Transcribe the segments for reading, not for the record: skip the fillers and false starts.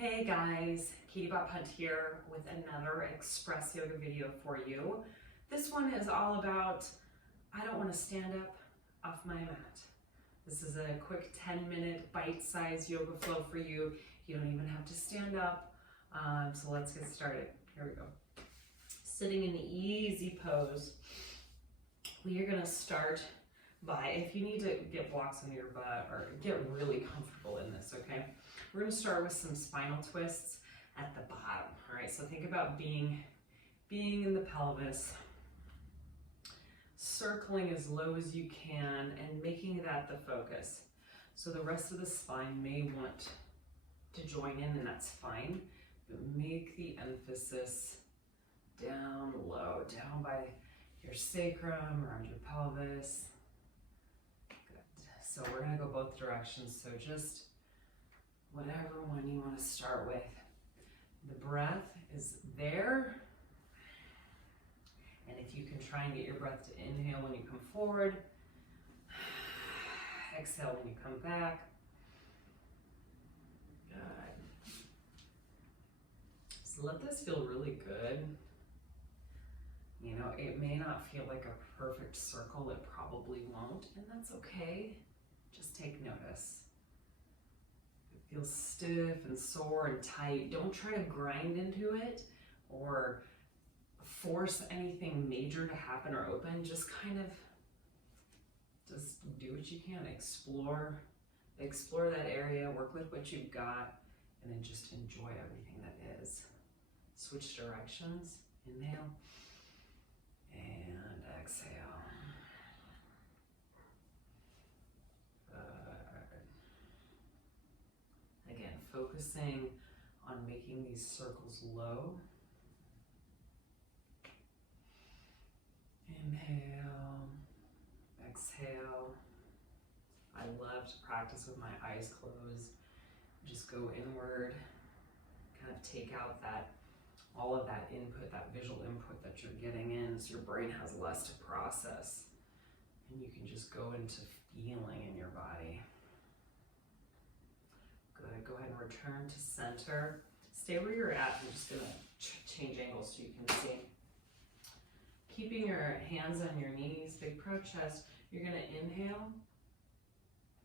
Hey guys, Katie Bob Hunt here with another Express Yoga video for you. This one is all about, I don't want to stand up off my mat. This is a quick 10-minute bite-sized yoga flow for you. You don't even have to stand up. So let's get started. Here we go. Sitting in the easy pose. We are going to start by, if you need to get blocks under your butt or get really comfortable in this, okay? We're going to start with some spinal twists at the bottom, all right? So think about being in the pelvis, circling as low as you can and making that the focus. So the rest of the spine may want to join in, and that's fine, but make the emphasis down low, down by your sacrum, around your pelvis. Good. So we're going to go both directions, so just whatever one you want to start with. The breath is there. And if you can try and get your breath to inhale when you come forward, exhale when you come back. Good. So let this feel really good. You know, it may not feel like a perfect circle, it probably won't, and that's okay. Just take notice. Feels stiff and sore and tight. Don't try to grind into it or force anything major to happen or open. Just kind of just do what you can. Explore that area, work with what you've got, and then just enjoy everything that is. Switch directions. Inhale and exhale. Again, focusing on making these circles low. Inhale, exhale. I love to practice with my eyes closed. Just go inward, kind of take out all of that input, that visual input that you're getting in, so your brain has less to process. And you can just go into feeling in your body. Good, go ahead and return to center. Stay where you're at. I'm just gonna change angles so you can see. Keeping your hands on your knees, big pro chest, you're gonna inhale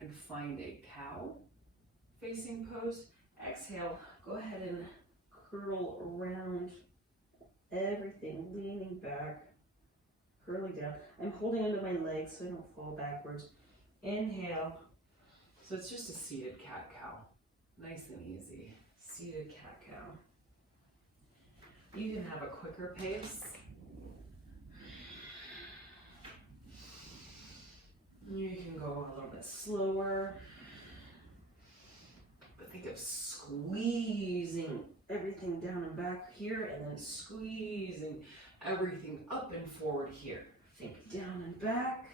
and find a cow facing pose. Exhale, go ahead and curl around everything, leaning back, curling down. I'm holding onto my legs so I don't fall backwards. Inhale. So it's just a seated cat-cow. Nice and easy. Seated cat-cow. You can have a quicker pace. You can go a little bit slower. But think of squeezing everything down and back here, and then squeezing everything up and forward here. Think down and back.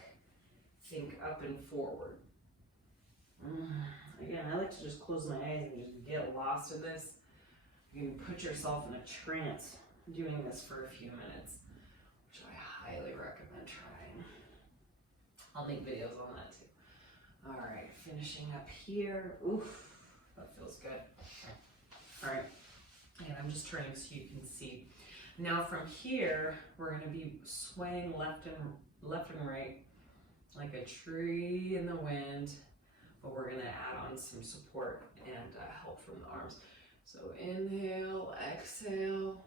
Think up and forward. Again, I like to just close my eyes and just get lost in this. You can put yourself in a trance doing this for a few minutes, which I highly recommend trying. I'll make videos on that too. All right, finishing up here. Oof, that feels good. All right, and I'm just turning so you can see. Now from here, we're gonna be swaying left and right like a tree in the wind. But we're gonna add on some support and help from the arms. So inhale, exhale,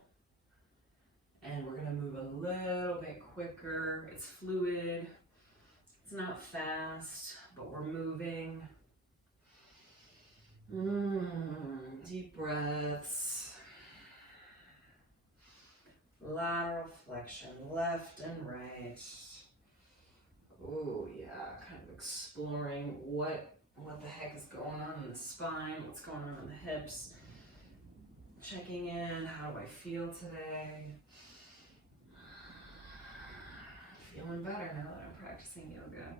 and we're gonna move a little bit quicker. It's fluid, it's not fast, but we're moving. Deep breaths. Lateral flexion, left and right. Oh yeah, kind of exploring what the heck is going on in the spine, what's going on in the hips. Checking in, how do I feel today? Feeling better now that I'm practicing yoga.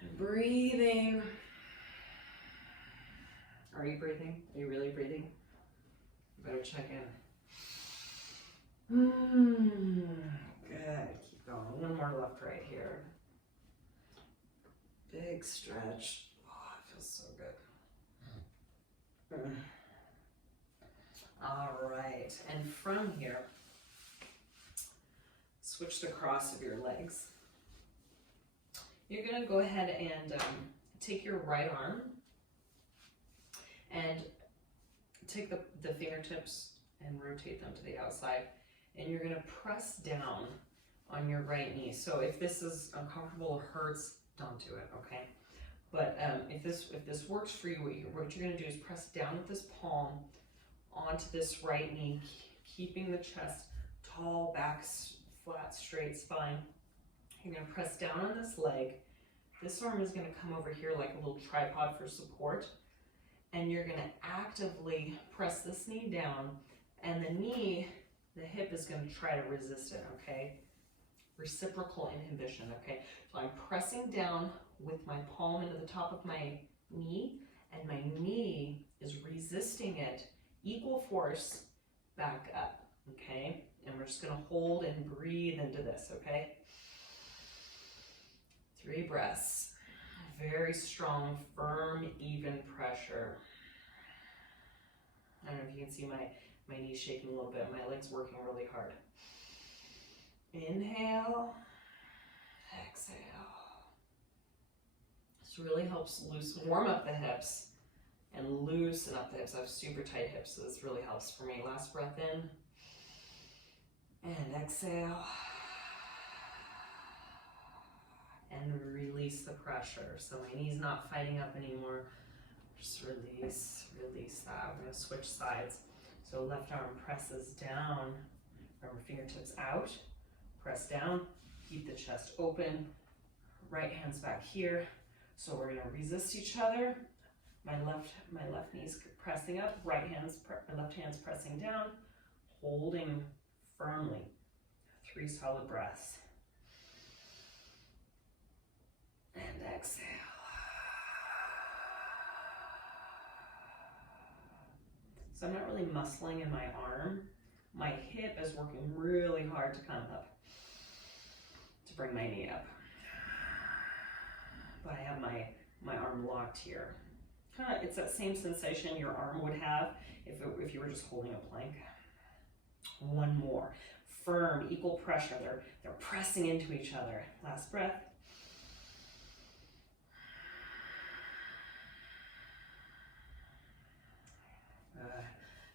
And breathing. Are you breathing? Are you really breathing? You better check in. Good, keep going. One more left, right here. Big stretch. Oh, it feels so good. right, and from here, switch the cross of your legs. You're gonna go ahead and take your right arm and take the fingertips and rotate them to the outside, and you're gonna press down on your right knee. So if this is uncomfortable or hurts, don't do it, okay? But if this works for you, what you're gonna do is press down with this palm onto this right knee, keeping the chest tall, back flat, straight spine. You're gonna press down on this leg. This arm is gonna come over here like a little tripod for support. And you're gonna actively press this knee down, and the hip is gonna try to resist it, okay? Reciprocal inhibition, okay? So I'm pressing down with my palm into the top of my knee, and my knee is resisting it, equal force, back up, okay? And we're just gonna hold and breathe into this, okay? 3 breaths. Very strong, firm, even pressure. I don't know if you can see my knees shaking a little bit. My legs working really hard. Inhale, exhale. This really helps warm up the hips and loosen up the hips. I have super tight hips, so this really helps for me. Last breath in and exhale. And release the pressure. So my knee's not fighting up anymore. Just release that. We're gonna switch sides. So left arm presses down, remember fingertips out, press down, keep the chest open, right hand's back here. So we're gonna resist each other. My left knee's pressing up, my left hand's pressing down, holding firmly. 3 solid breaths. And exhale. So I'm not really muscling in my arm. My hip is working really hard to come up, to bring my knee up. But I have my arm locked here. It's that same sensation your arm would have if you were just holding a plank. 1 more. Firm, equal pressure. They're pressing into each other. Last breath.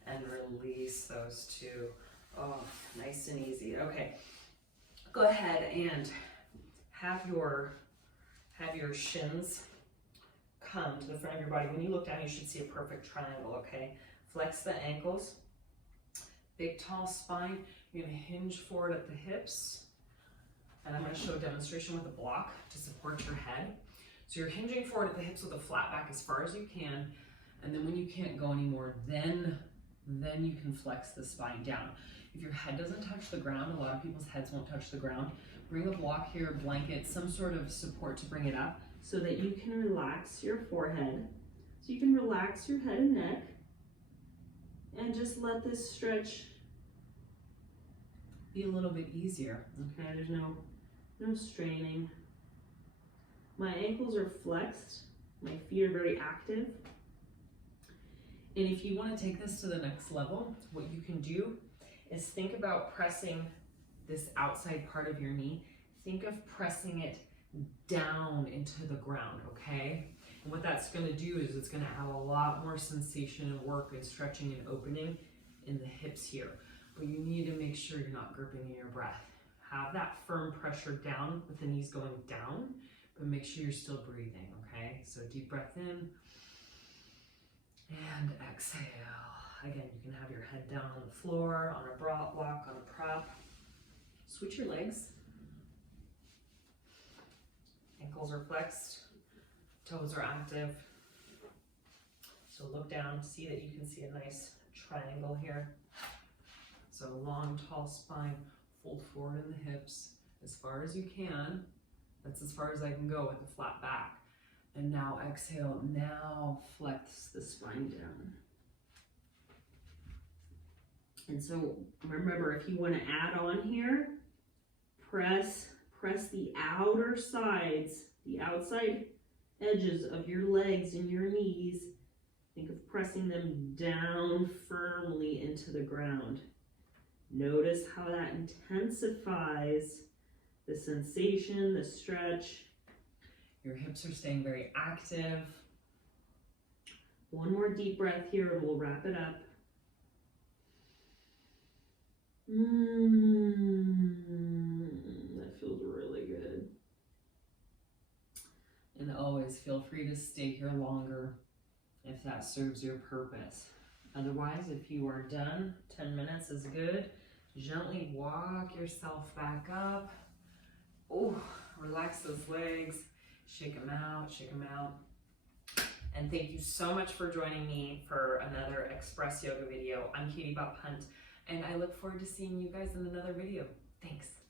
And release those 2. Oh, nice and easy. Okay, go ahead and have your shins come to the front of your body. When you look down, you should see a perfect triangle, okay? Flex the ankles, big tall spine. You're gonna hinge forward at the hips, and I'm gonna show a demonstration with a block to support your head. So you're hinging forward at the hips with a flat back as far as you can, and then when you can't go anymore, then you can flex the spine down. If your head doesn't touch the ground, a lot of people's heads won't touch the ground, bring a block here, a blanket, some sort of support to bring it up so that you can relax your forehead. So you can relax your head and neck and just let this stretch be a little bit easier, okay? There's no straining. My ankles are flexed, my feet are very active. And if you want to take this to the next level, what you can do is think about pressing this outside part of your knee. Think of pressing it down into the ground, okay? And what that's going to do is it's going to add a lot more sensation and work and stretching and opening in the hips here. But you need to make sure you're not gripping in your breath. Have that firm pressure down with the knees going down, but make sure you're still breathing, okay? So deep breath in. And exhale. Again, you can have your head down on the floor, on a block, on a prop. Switch your legs. Ankles are flexed, toes are active. So look down, see that you can see a nice triangle here. So long, tall spine, fold forward in the hips as far as you can. That's as far as I can go with a flat back. And now exhale, now flex the spine down. And so remember, if you want to add on here, press the outer sides, the outside edges of your legs and your knees. Think of pressing them down firmly into the ground. Notice how that intensifies the sensation, the stretch. Your hips are staying very active. One more deep breath here and we'll wrap it up. That feels really good. And always feel free to stay here longer if that serves your purpose. Otherwise, if you are done, 10 minutes is good. Gently walk yourself back up. Oh, relax those legs. Shake them out, shake them out. And thank you so much for joining me for another Express Yoga video. I'm Katie Bob Hunt, and I look forward to seeing you guys in another video. Thanks.